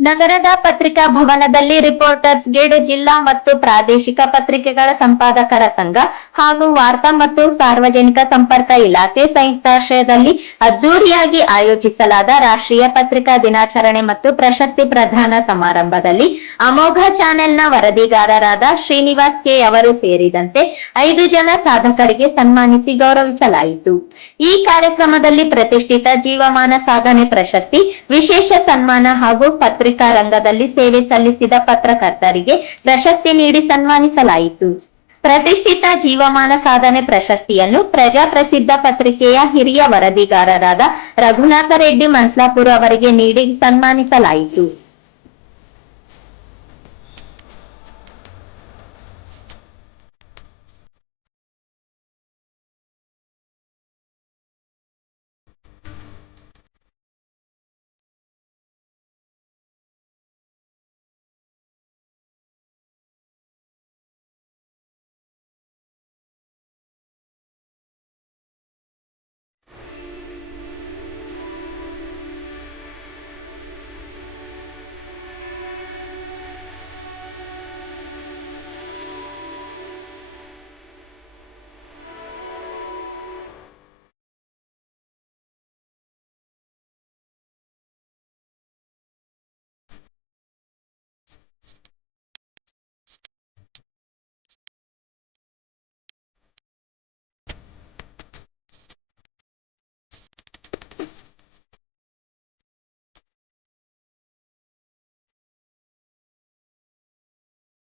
ನಗರದ ಪತ್ರಿಕಾ ಭವನದಲ್ಲಿ ರಿಪೋರ್ಟರ್ಸ್ ಗಿಲ್ಡ್ ಜಿಲ್ಲಾ ಮತ್ತು ಪ್ರಾದೇಶಿಕ ಪತ್ರಿಕೆಗಳ ಸಂಪಾದಕರ ಸಂಘ ಹಾಗೂ ವಾರ್ತಾ ಮತ್ತು ಸಾರ್ವಜನಿಕ ಸಂಪರ್ಕ ಇಲಾಖೆ ಸಂಯುಕ್ತಾಶ್ರಯದಲ್ಲಿ ಅದ್ದೂರಿಯಾಗಿ ಆಯೋಜಿಸಲಾದ ರಾಷ್ಟ್ರೀಯ ಪತ್ರಿಕಾ ದಿನಾಚರಣೆ ಮತ್ತು ಪ್ರಶಸ್ತಿ ಪ್ರದಾನ ಸಮಾರಂಭದಲ್ಲಿ ಅಮೋಘ ಚಾನೆಲ್ನ ವರದಿಗಾರರಾದ ಶ್ರೀನಿವಾಸ್ ಕೆ ಅವರು ಸೇರಿದಂತೆ ಐದು ಜನ ಸಾಧಕರಿಗೆ ಸನ್ಮಾನಿಸಿ ಗೌರವಿಸಲಾಯಿತು. ಈ ಕಾರ್ಯಕ್ರಮದಲ್ಲಿ ಪ್ರತಿಷ್ಠಿತ ಜೀವಮಾನ ಸಾಧನೆ ಪ್ರಶಸ್ತಿ, ವಿಶೇಷ ಸನ್ಮಾನ ಹಾಗೂ ಪತ್ರಿಕಾ ರಂಗದಲ್ಲಿ ಸೇವೆ ಸಲ್ಲಿಸಿದ ಪತ್ರಕರ್ತರಿಗೆ ಪ್ರಶಸ್ತಿ ನೀಡಿ ಸನ್ಮಾನಿಸಲಾಯಿತು. ಪ್ರತಿಷ್ಠಿತ ಜೀವಮಾನ ಸಾಧನೆ ಪ್ರಶಸ್ತಿಯನ್ನು ಪ್ರಜಾಪ್ರಸಿದ್ಧ ಪತ್ರಿಕೆಯ ಹಿರಿಯ ವರದಿಗಾರರಾದ ರಘುನಾಥ ರೆಡ್ಡಿ ಮನ್ಸ್ಲಾಪುರ ಅವರಿಗೆ ನೀಡಿ ಸನ್ಮಾನಿಸಲಾಯಿತು.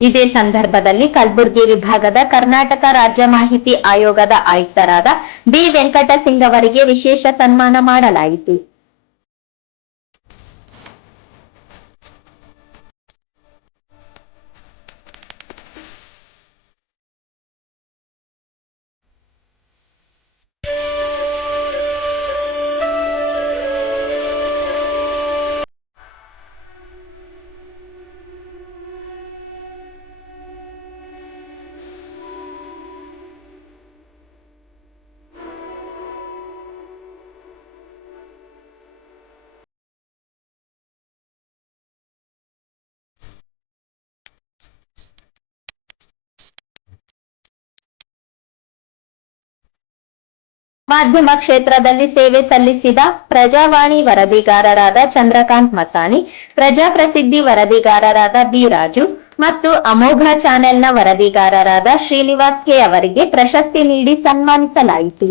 ಇದೇ ಸಂದರ್ಭದಲ್ಲಿ ಕಲಬುರಗಿ ವಿಭಾಗದ ಕರ್ನಾಟಕ ರಾಜ್ಯ ಮಾಹಿತಿ ಆಯೋಗದ ಆಯುಕ್ತರಾದ ಬಿ ವೆಂಕಟಸಿಂಗ್ ಅವರಿಗೆ ವಿಶೇಷ ಸನ್ಮಾನ ಮಾಡಲಾಯಿತು. ಮಾಧ್ಯಮ ಕ್ಷೇತ್ರದಲ್ಲಿ ಸೇವೆ ಸಲ್ಲಿಸಿದ ಪ್ರಜಾವಾಣಿ ವರದಿಗಾರರಾದ ಚಂದ್ರಕಾಂತ್ ಮಸಾನಿ, ಪ್ರಜಾಪ್ರಸಿದ್ಧಿ ವರದಿಗಾರರಾದ ಬಿ ರಾಜು ಮತ್ತು ಅಮೋಘ ಚಾನೆಲ್ನ ವರದಿಗಾರರಾದ ಶ್ರೀನಿವಾಸ್ ಕೆ ಅವರಿಗೆ ಪ್ರಶಸ್ತಿ ನೀಡಿ ಸನ್ಮಾನಿಸಲಾಯಿತು.